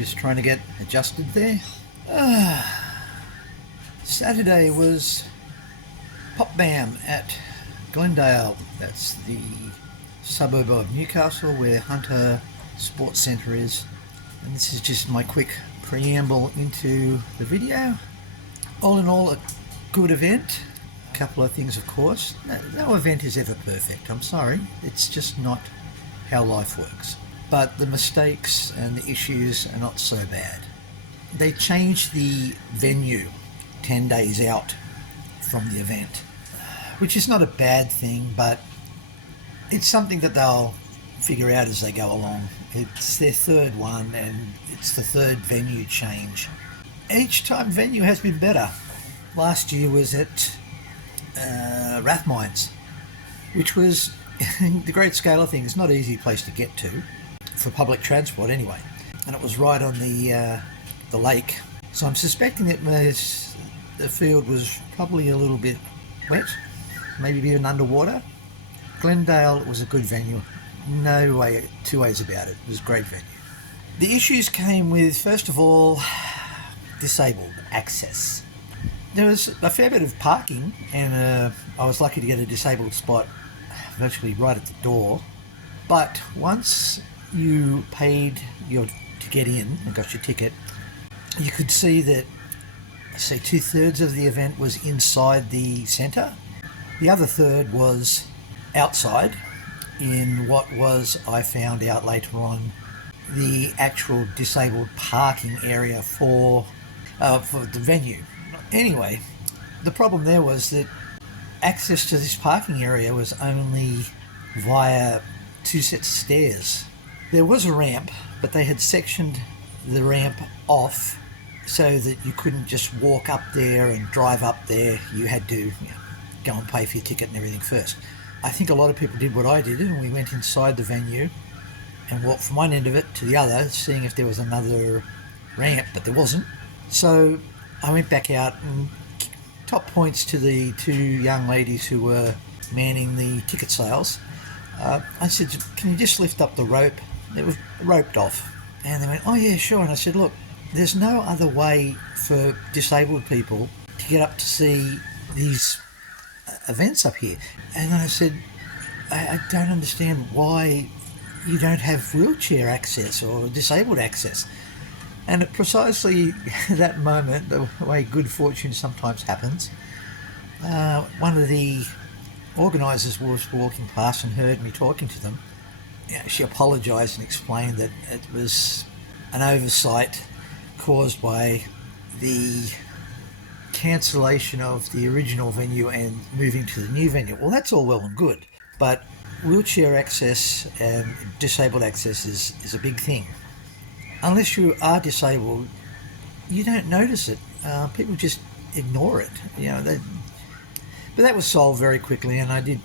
just trying to get adjusted there. Saturday was Pop Bam at Glendale. That's the suburb of Newcastle where Hunter Sports Centre is. And this is just my quick preamble into the video. All in all, a good event. A couple of things, of course. No event is ever perfect, I'm sorry. It's just not how life works. But the mistakes and the issues are not so bad. They changed the venue 10 days out from the event, which is not a bad thing, but it's something that they'll figure out as they go along. It's their third one and it's the third venue change. Each time venue has been better. Last year was at Rathmines, which was, in the great scale of things, not an easy place to get to, for public transport anyway. And it was right on the lake. So I'm suspecting that the field was probably a little bit wet, maybe even underwater. Glendale was a good venue. No way, two ways about it. It was a great venue. The issues came with, first of all, disabled access. There was a fair bit of parking, and I was lucky to get a disabled spot virtually right at the door. But once you paid to get in and got your ticket, you could see that, say, 2/3 of the event was inside the centre. The other third was outside in what was, I found out later on, the actual disabled parking area for the venue. Anyway, the problem there was that access to this parking area was only via 2 sets of stairs. There was a ramp, but they had sectioned the ramp off so that you couldn't just walk up there and drive up there. You had to go and pay for your ticket and everything first. I think a lot of people did what I did, and we went inside the venue and walked from one end of it to the other, seeing if there was another ramp, but there wasn't. So I went back out, and top points to the 2 young ladies who were manning the ticket sales. I said, "Can you just lift up the rope?" It was roped off. And they went, "Oh yeah, sure." And I said, "Look, there's no other way for disabled people to get up to see these events up here." And I said, I don't understand why you don't have wheelchair access or disabled access." And at precisely that moment, the way good fortune sometimes happens, one of the organisers was walking past and heard me talking to them. She apologised and explained that it was an oversight caused by the cancellation of the original venue and moving to the new venue. Well, that's all well and good, but wheelchair access and disabled access is a big thing. Unless you are disabled, you don't notice it. People just ignore it. But that was solved very quickly, and I did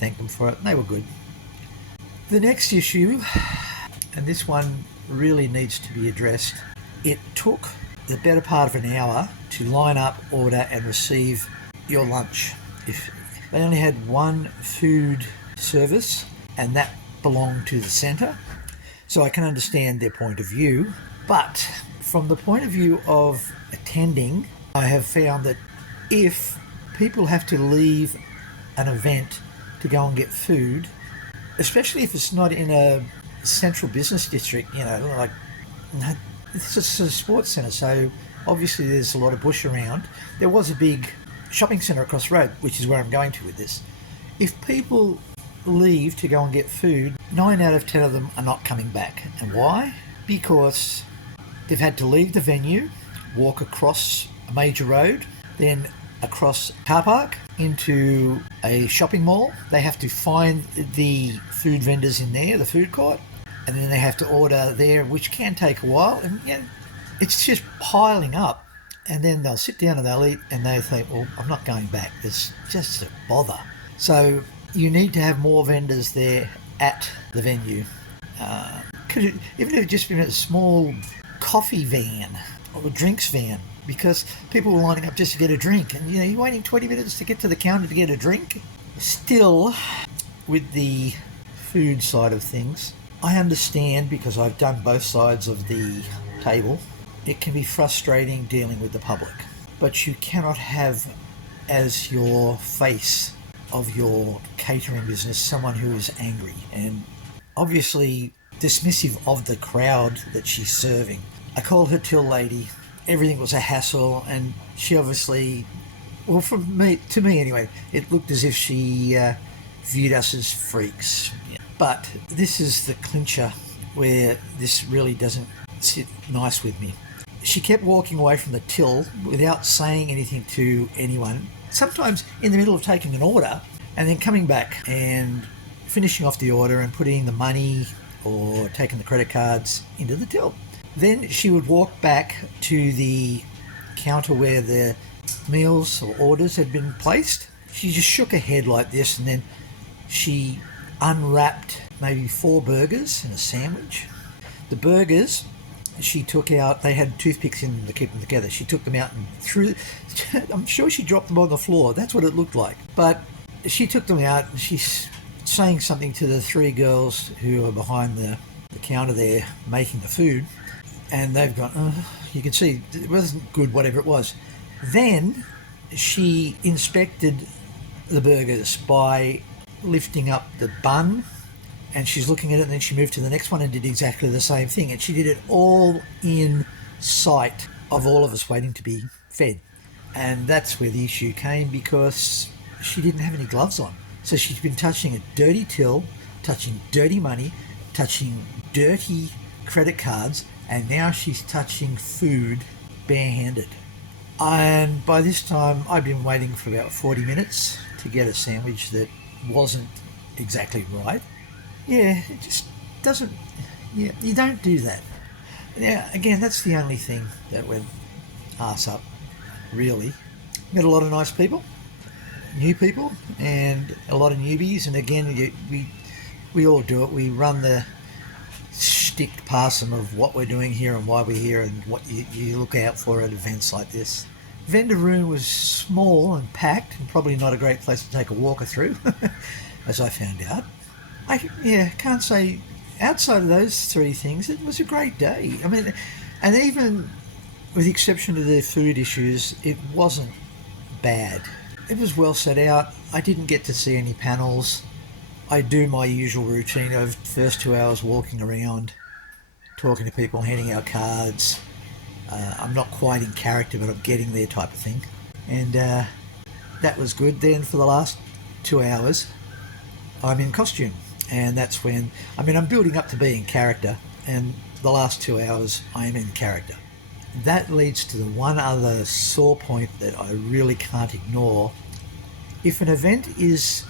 thank them for it. They were good. The next issue, and this one really needs to be addressed, it took the better part of an hour to line up, order and receive your lunch. If they only had one food service, and that belonged to the centre, so I can understand their point of view. But from the point of view of attending, I have found that if people have to leave an event to go and get food, especially if it's not in a central business district, like this is a sports centre, so obviously there's a lot of bush around. There was a big shopping centre across the road, which is where I'm going to with this. If people leave to go and get food, 9 out of 10 of them are not coming back. And why? Because they've had to leave the venue, walk across a major road, then across a car park into a shopping mall. They have to find the food vendors in there, the food court, and then they have to order there, which can take a while. And it's just piling up. And then they'll sit down and they'll eat, and they think, well, I'm not going back. It's just a bother. So you need to have more vendors there at the venue. Even if it just been a small coffee van or a drinks van, because people were lining up just to get a drink, and you're waiting 20 minutes to get to the counter to get a drink. Still, with the food side of things, I understand, because I've done both sides of the table, it can be frustrating dealing with the public. But you cannot have as your face of your catering business someone who is angry and obviously dismissive of the crowd that she's serving. I called her till lady. Everything was a hassle, and she obviously, well, to me anyway, it looked as if she viewed us as freaks. But this is the clincher where this really doesn't sit nice with me. She kept walking away from the till without saying anything to anyone, sometimes in the middle of taking an order, and then coming back and finishing off the order and putting the money or taking the credit cards into the till. Then she would walk back to the counter where the meals or orders had been placed. She just shook her head like this, and then she unwrapped maybe 4 burgers and a sandwich. The burgers she took out, they had toothpicks in them to keep them together. She took them out and threw, I'm sure she dropped them on the floor. That's what it looked like. But she took them out and she's saying something to the 3 girls who are behind the counter there making the food. And they've gone, you can see it wasn't good, whatever it was. Then she inspected the burgers by lifting up the bun, and she's looking at it, and then she moved to the next one and did exactly the same thing. And she did it all in sight of all of us waiting to be fed. And that's where the issue came, because she didn't have any gloves on. So she's been touching a dirty till, touching dirty money, touching dirty credit cards, and now she's touching food barehanded. And by this time, I've been waiting for about 40 minutes to get a sandwich that wasn't exactly right. Yeah, it just doesn't, you don't do that. Now, again, that's the only thing that went arse up, really. Met a lot of nice people, new people, and a lot of newbies, and again, we all do it. We run the shtick past them of what we're doing here and why we're here and what you look out for at events like this. Vendor room was small and packed, and probably not a great place to take a walker through, as I found out. I can't say, outside of those 3 things, it was a great day. I mean, and even with the exception of the food issues, it wasn't bad. It was well set out. I didn't get to see any panels. I do my usual routine of first 2 hours walking around, talking to people, handing out cards. I'm not quite in character, but I'm getting there type of thing. And that was good. Then for the last 2 hours, I'm in costume. And that's when, I'm building up to be in character, and the last 2 hours I am in character. That leads to the one other sore point that I really can't ignore. If an event is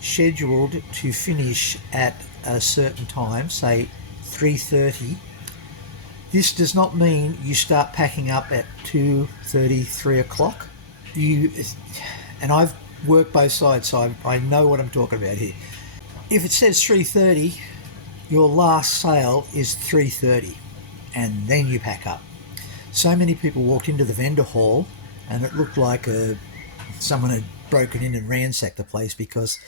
scheduled to finish at a certain time, say 3:30, this does not mean you start packing up at 2:30, 3 o'clock. And I've worked both sides, so I know what I'm talking about here. If it says 3:30, your last sale is 3:30, and then you pack up. So many people walked into the vendor hall, and it looked like someone had broken in and ransacked the place, because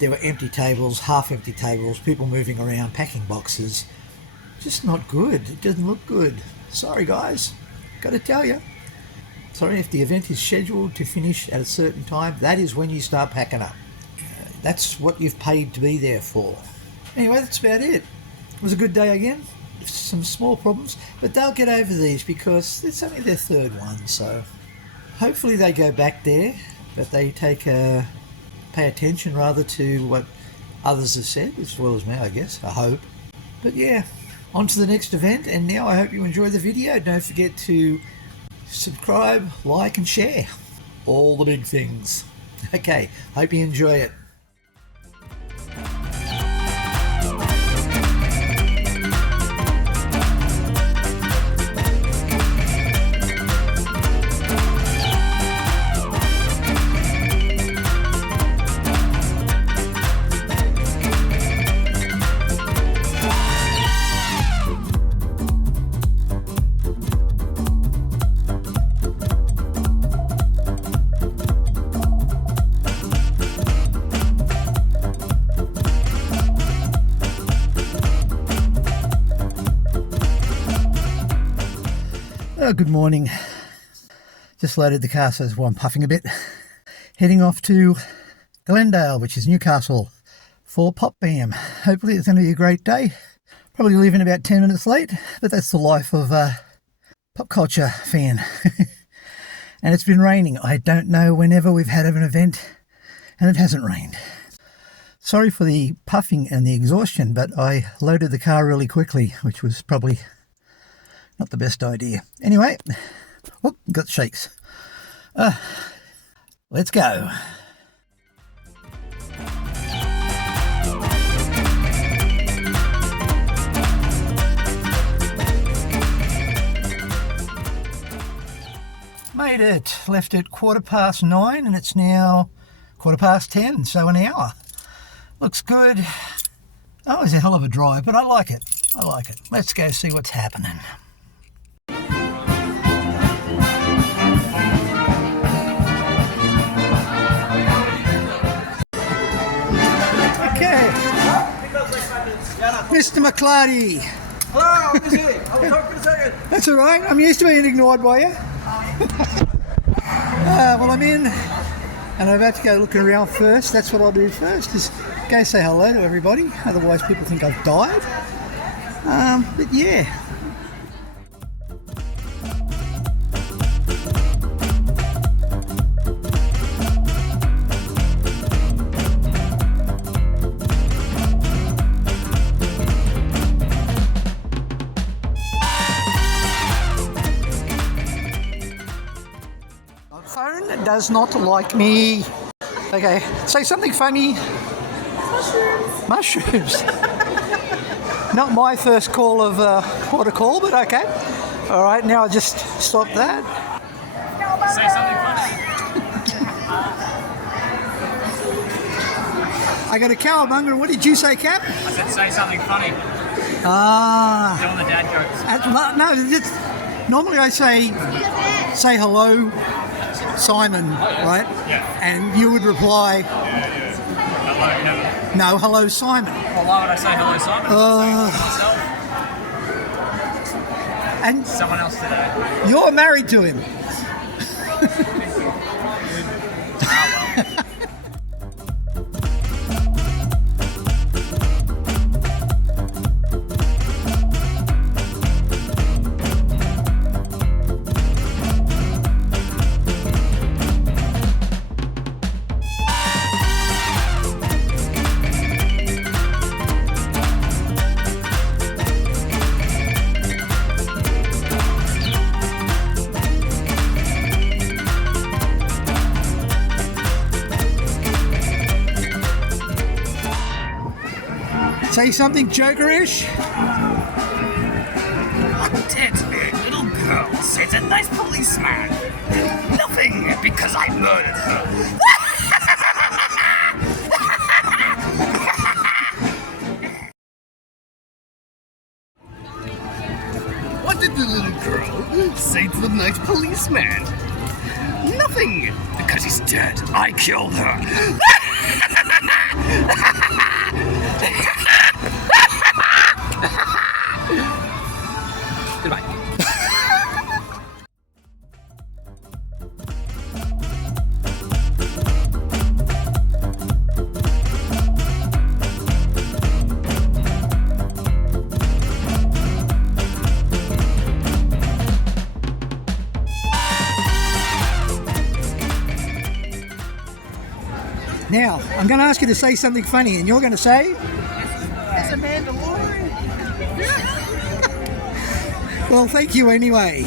there were empty tables, half-empty tables, people moving around, packing boxes. Just not good. It doesn't look good. Sorry, guys. Got to tell you. Sorry, if the event is scheduled to finish at a certain time, that is when you start packing up. That's what you've paid to be there for. Anyway, that's about it. It was a good day again. Some small problems, but they'll get over these because it's only their 3rd one. So hopefully they go back there, but they pay attention rather to what others have said, as well as me, I guess. I hope. But yeah, on to the next event. And now I hope you enjoy the video. Don't forget to subscribe, like, and share. All the big things. Okay, hope you enjoy it. Oh, good morning. Just loaded the car, so that's why I'm puffing a bit. Heading off to Glendale, which is Newcastle, for Pop Bam. Hopefully it's going to be a great day. Probably leaving about 10 minutes late, but that's the life of a pop culture fan. And it's been raining. I don't know whenever we've had an event and it hasn't rained. Sorry for the puffing and the exhaustion, but I loaded the car really quickly, which was probably not the best idea. Anyway, got the shakes. Let's go. Made it. Left at 9:15 and it's now 10:15, so an hour. Looks good. Oh, it's a hell of a drive, but I like it. Let's go see what's happening. Okay. Mr. McClarty. Hello, I'm busy. I'll be talking in a second. That's all right. I'm used to being ignored by you. Well, I'm in and I'm about to go looking around first. That's what I'll do first, is go say hello to everybody. Otherwise people think I've died. But yeah. Phone does not like me. Okay, say something funny. Mushrooms. Not my first call of what a call, but okay. All right, now I'll just stop that. Say something funny. I got a cowabunga. What did you say, Cap? I said say something funny. Ah. Doing the dad jokes. No, normally I say hello, Simon, right? Yeah. And you would reply, Hello, never. no, hello, Simon. Well, why would I say hello, Simon? Myself. And Someone else today. you're married to him. Say something jokerish. A dead little girl says a nice policeman. Nothing, because I murdered her. What did the little girl say to the nice policeman? Nothing, because he's dead. I killed her. Goodbye. Now, I'm going to ask you to say something funny, and you're going to say, It's a Mandalorian. well, thank you anyway.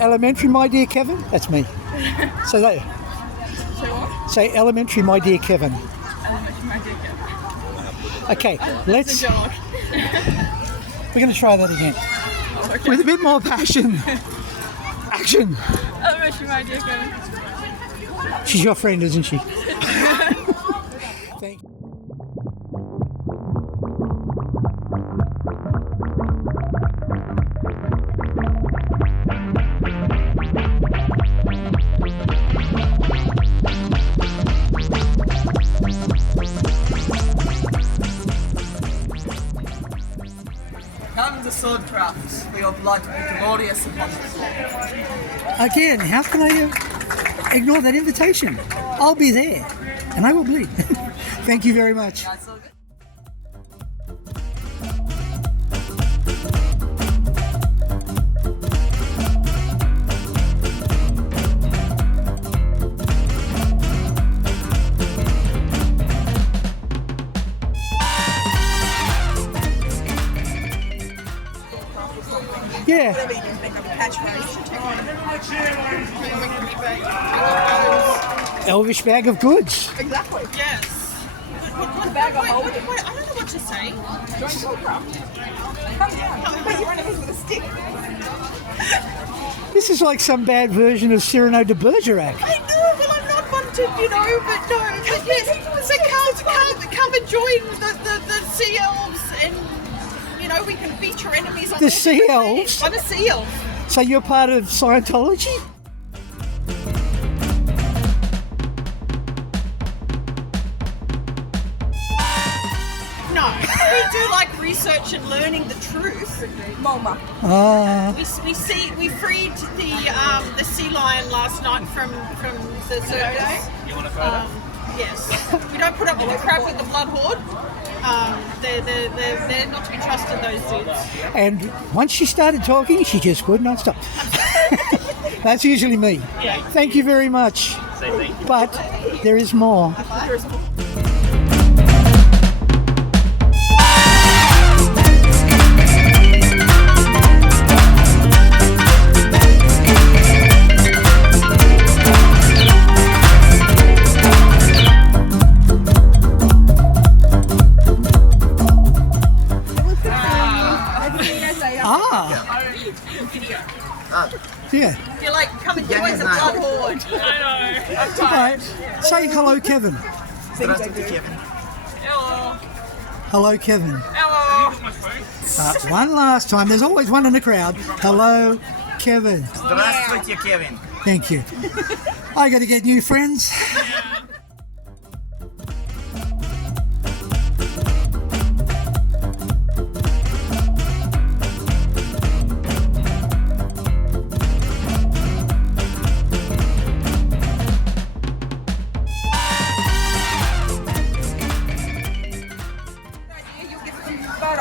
Elementary, my dear Kevin. That's me. Say that. Say what? Say elementary, my dear Kevin. Elementary, my dear Kevin. Okay, let's. We're going to try that again with a bit more passion. Action. She's your friend, isn't she? Thank you. Come to swordcraft, for your blood to be glorious upon the floor. Again, how can I ignore that invitation? I'll be there, and I will bleed. Thank you very much. That's all good. Yeah. Elvish bag of goods. Exactly. Yes. What bag of holding? I don't know what to say. Join Swordcraft. Come down. But you're enemies with a stick. This is like some bad version of Cyrano de Bergerac. I know, well, I'm not one to, you know, but no. But yes, so come and join the sea elves, and you know we can beat your enemies on The sea elves? I'm a sea elf. So you're part of Scientology? No, we do like research and learning the truth. Mama. We freed the sea lion last night from the circus. You want a photo? Yes. We don't put up with the crap with the blood horde. They're not to be trusted, those dudes. And once she started talking, she just would not stop. That's usually me. Yeah. Thank you very much. Say thank you. But there is more. There's more. Yeah. You're like, come and join the blood horde. I know. I'm All tired. right. Say hello, Kevin. Hello. Hello, Kevin. Hello. One last time. There's always one in the crowd. Hello, Kevin. Здравствуйте, Kevin. Thank you. I got to get new friends.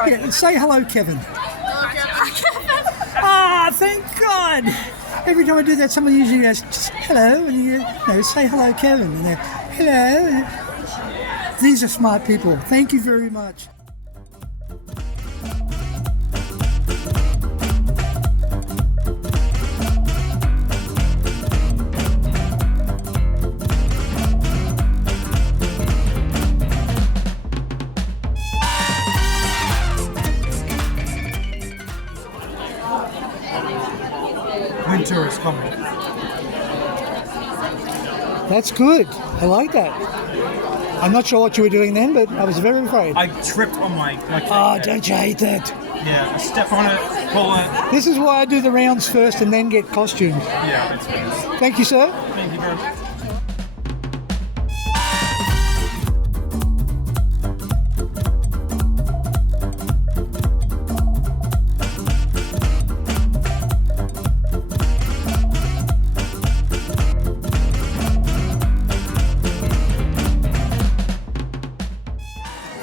Yeah, say hello, Kevin. Ah, thank God. Every time I do that, someone usually goes, just hello, and you know, say hello, Kevin. And they're, hello. These are smart people. Thank you very much. Tourist comedy. That's good. I like that. I'm not sure what you were doing then, but I was very afraid. I tripped on my cake. Oh, don't you hate that? Yeah, I step on it, pull it. This is why I do the rounds first and then get costumed. Yeah, it's good. Thank you, sir. Thank you very much.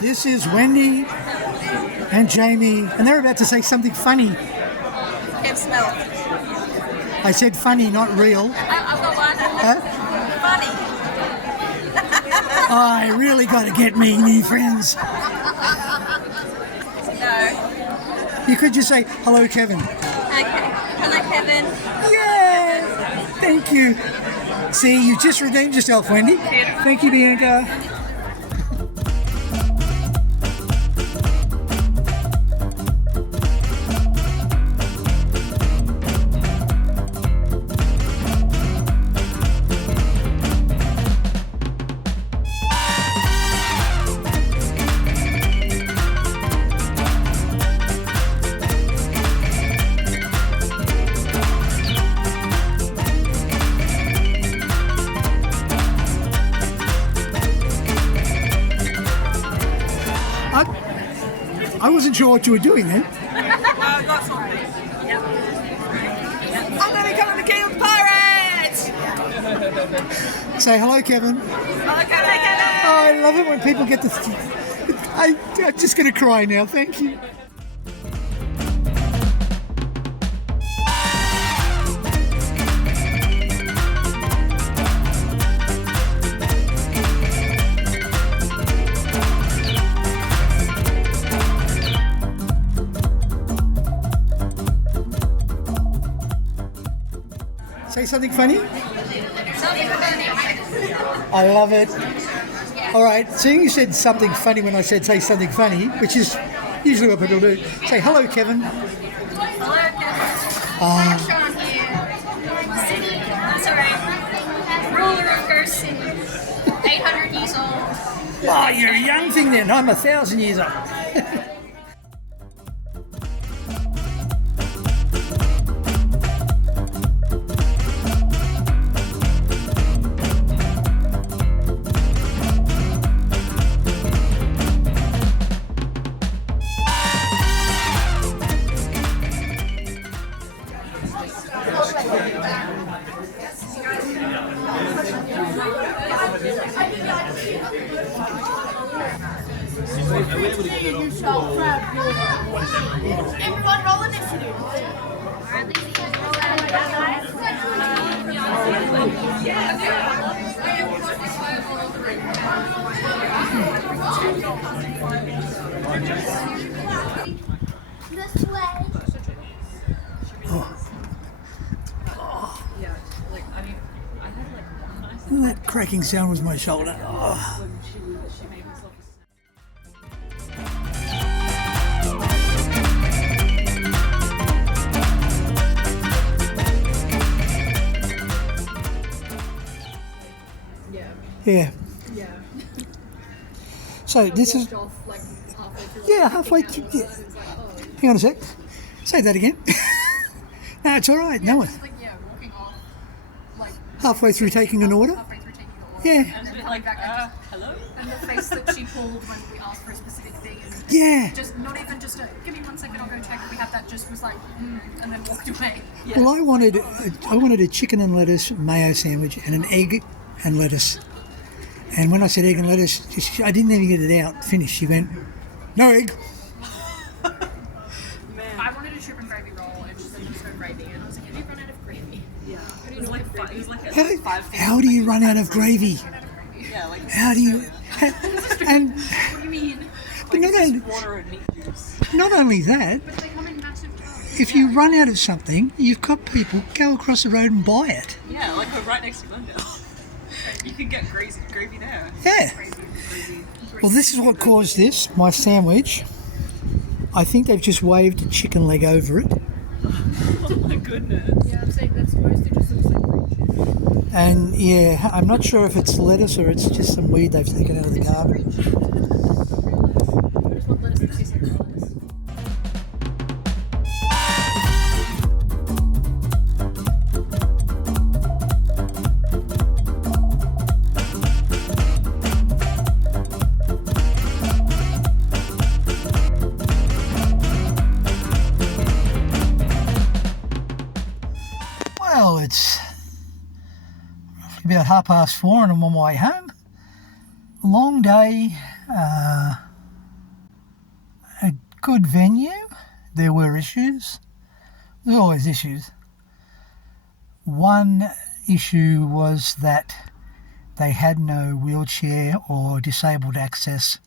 This is Wendy and Jamie, and they're about to say something funny. Can't smell it. I said funny, not real. I've got one. Huh? Funny. I really got to get me new friends. No. You could just say, hello, Kevin. Okay. Hello, Kevin. Yeah! Thank you. See, you just redeemed yourself, Wendy. Thank you, Bianca. I wasn't sure what you were doing then. Well, got something. Yep. I'm gonna become the king of pirates! Say hello, Kevin. Hello, Kevin! Oh, I love it when people get to... I'm just going to cry now, thank you. Say something funny? I love it. All right, seeing you said something funny when I said say something funny, which is usually what people do. Say hello, Kevin. Hello, Kevin. I'm Sean here. City, that's alright. Ruler of Ghost City. 800 years old. Oh, you're a young thing then. I'm 1,000 years old. Everyone roll initiative. This way. That cracking sound was my shoulder. Oh. Yeah. So this is... Yeah, halfway through. Yeah. Hang on a sec. Say that again. No, it's all right. No one. Halfway through taking an order? Yeah. And then like, hello? And the face that she pulled when we asked for a specific thing. And Yeah. just not even just a, give me 1 second, I'll go check. We have that, just was like, and then walked away. Well, I wanted a chicken and lettuce mayo sandwich and an egg and lettuce. And when I said egg and lettuce, I didn't even get it out finished. She went, no egg. I wanted a shrimp and gravy roll, and she said there's no gravy. And I was like, have you run out of gravy? Yeah. It was like, How do you run out of gravy? Yeah, like, How do you... And what do you mean? but Water and meat juice. not only that, But they come in massive tubs. if you run out of something, you've got people go across the road and buy it. Yeah, like we're right next to Glendale. You can get gravy there. Yeah. Well, this is what caused this, my sandwich. I think they've just waved a chicken leg over it. Oh my goodness. Yeah, I'm saying that's supposed to just looks like green shit. And yeah, I'm not sure if it's lettuce or it's just some weed they've taken out of the garden. I just want lettuce that tastes like lettuce. Well, it's roughly about 4:30 and I'm on my way home. Long day, a good venue. There were issues. There's always issues. One issue was that they had no wheelchair or disabled access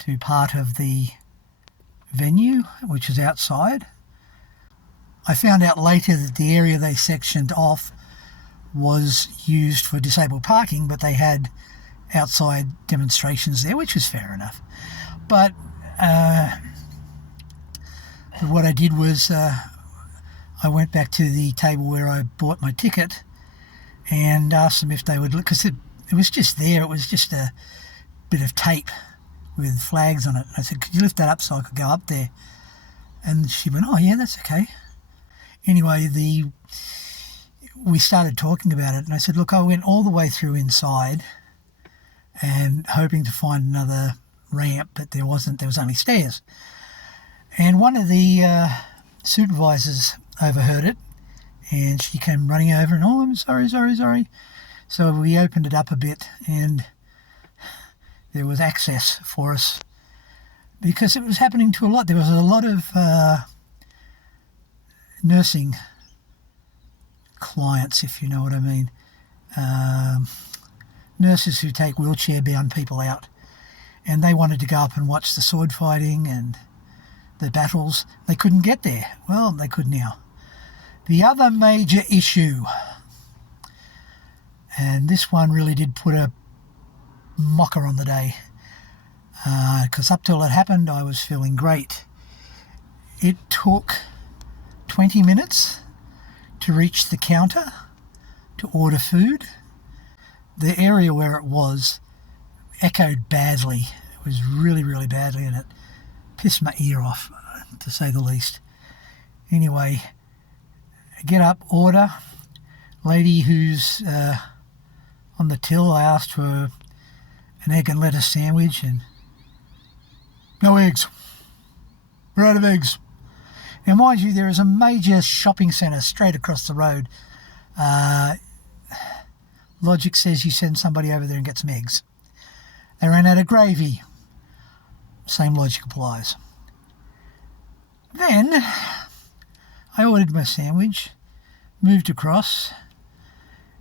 to part of the venue, which is outside. I found out later that the area they sectioned off was used for disabled parking, but they had outside demonstrations there, which was fair enough. But what I did was I went back to the table where I bought my ticket and asked them if they would look, because it was just there. It was just a bit of tape with flags on it. I said, could you lift that up so I could go up there? And she went, oh yeah, that's okay. Anyway, we started talking about it, and I said, look, I went all the way through inside and hoping to find another ramp, but there was only stairs. And one of the supervisors overheard it, and she came running over and, oh, I'm sorry. So we opened it up a bit, and there was access for us because it was happening to a lot. There was a lot of nursing clients, if you know what I mean. Nurses who take wheelchair-bound people out, and they wanted to go up and watch the sword fighting and the battles. They couldn't get there. Well, they could now. The other major issue, and this one really did put a mocker on the day, because up till it happened I was feeling great. It took 20 minutes to reach the counter to order food. The area where it was echoed badly. It was really, really badly, and it pissed my ear off, to say the least. Anyway, get up, order. Lady who's on the till, I asked for an egg and lettuce sandwich, and no eggs. We're out of eggs. Now, mind you, there is a major shopping centre straight across the road. Logic says you send somebody over there and get some eggs. They ran out of gravy. Same logic applies. Then I ordered my sandwich, moved across,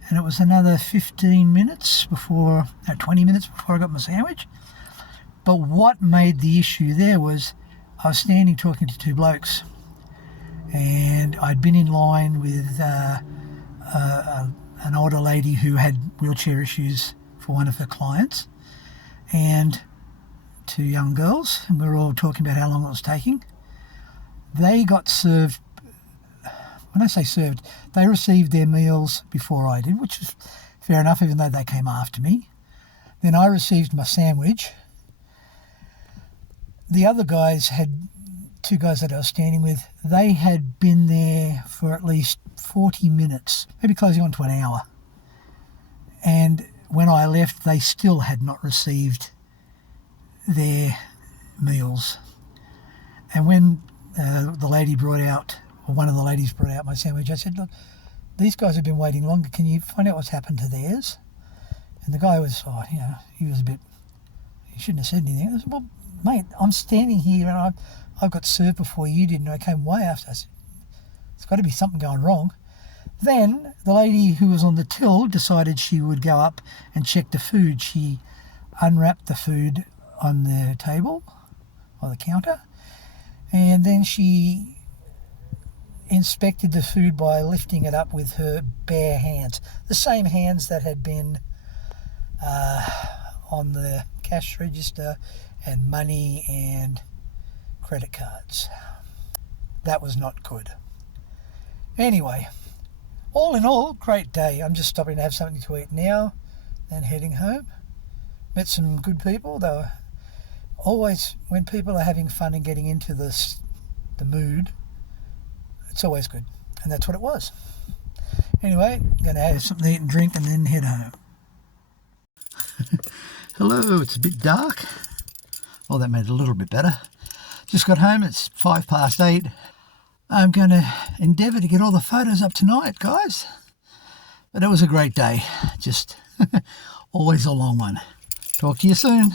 and it was another 20 minutes before I got my sandwich. But what made the issue there was I was standing talking to two blokes, and I'd been in line with an older lady who had wheelchair issues for one of her clients, and two young girls, and we were all talking about how long it was taking. They got served. When I say served, they received their meals before I did, which is fair enough, even though they came after me. Then I received my sandwich. The other guys two guys that I was standing with, they had been there for at least 40 minutes, maybe closing on to an hour. And when I left, they still had not received their meals. And when the lady brought out, or one of the ladies brought out my sandwich, I said, look, these guys have been waiting longer. Can you find out what's happened to theirs? And the guy was, he was a bit, he shouldn't have said anything. I said, well, mate, I'm standing here and I've got served before you did, and I came way after. I said, there's got to be something going wrong. Then the lady who was on the till decided she would go up and check the food. She unwrapped the food on the table or the counter, and then she inspected the food by lifting it up with her bare hands, the same hands that had been on the cash register and money and credit cards. That was not good. Anyway, all in all, great day. I'm just stopping to have something to eat now, then heading home. Met some good people. They were always, when people are having fun and getting into the mood, it's always good, and that's what it was. Anyway, I'm going to have something to eat and drink and then head home. Hello, it's a bit dark. Oh, that made it a little bit better. Just got home, it's 8:05. I'm going to endeavour to get all the photos up tonight, guys. But it was a great day. Just always a long one. Talk to you soon.